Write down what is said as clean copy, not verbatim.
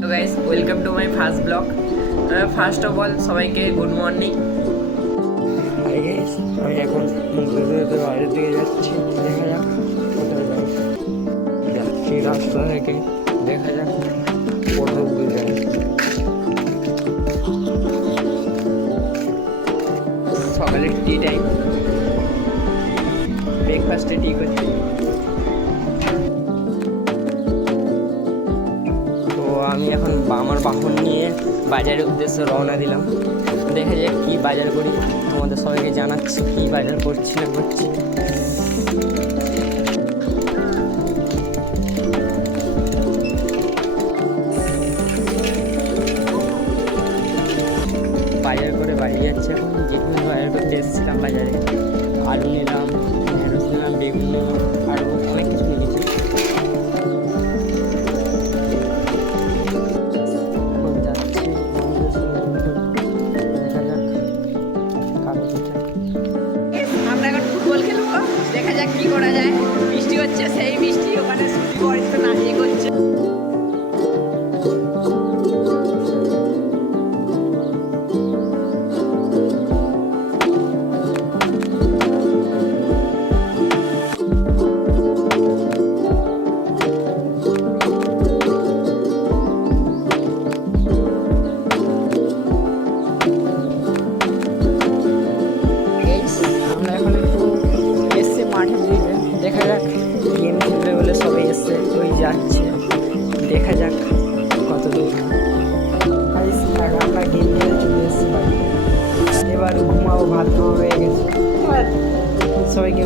তো guys, welcome to my first blog. First of all সবাইকে good morning. Hi guys, আমি এখন বাইরের দিকে যাচ্ছি। দেখা যাক কোথায় যাই। যাচ্ছি রাস্তা থেকে, দেখা যাক কোথাও দূর যাই। সকালের টি টাইম, ব্রেকফাস্টে টি করছি। তো আমি এখন আমার বাহন নিয়ে বাজারের উদ্দেশ্যে রওনা দিলাম। দেখা যাক কী বাজার করি, তোমাদের সবাইকে জানাচ্ছি কী বাজার করছি না করছি। বাজার করে বাড়ি যাচ্ছে এখন। যেখানে বাজার করতে এসেছিলাম বাজারে, আলু নিলাম, ঢেঁড়স নিলাম, বেগুন নিলাম, আরও অনেক কিছু নিয়েছি। এখন যাচ্ছি বন্ধুদের সঙ্গে, দেখা যাক কারো কোথায়। আমরা এখন ফুটবল খেলবো, দেখা যাক কী করা যায়। বৃষ্টি হচ্ছে, সেই বৃষ্টি ওখানে পড়তে না ইয়ে করছে। আমরা এখন একটু এসছে মাঠের দিকে, দেখা যাক গেম খেলবে বলে সবাই এসছে, ওই যাচ্ছে, দেখা যাক কত দূর। আমরা গেম খেলে চলে এসেছি বাড়িতে। এবার ঘুমাবো, ভাত খাওয়া হয়ে গেছে। সবাইকে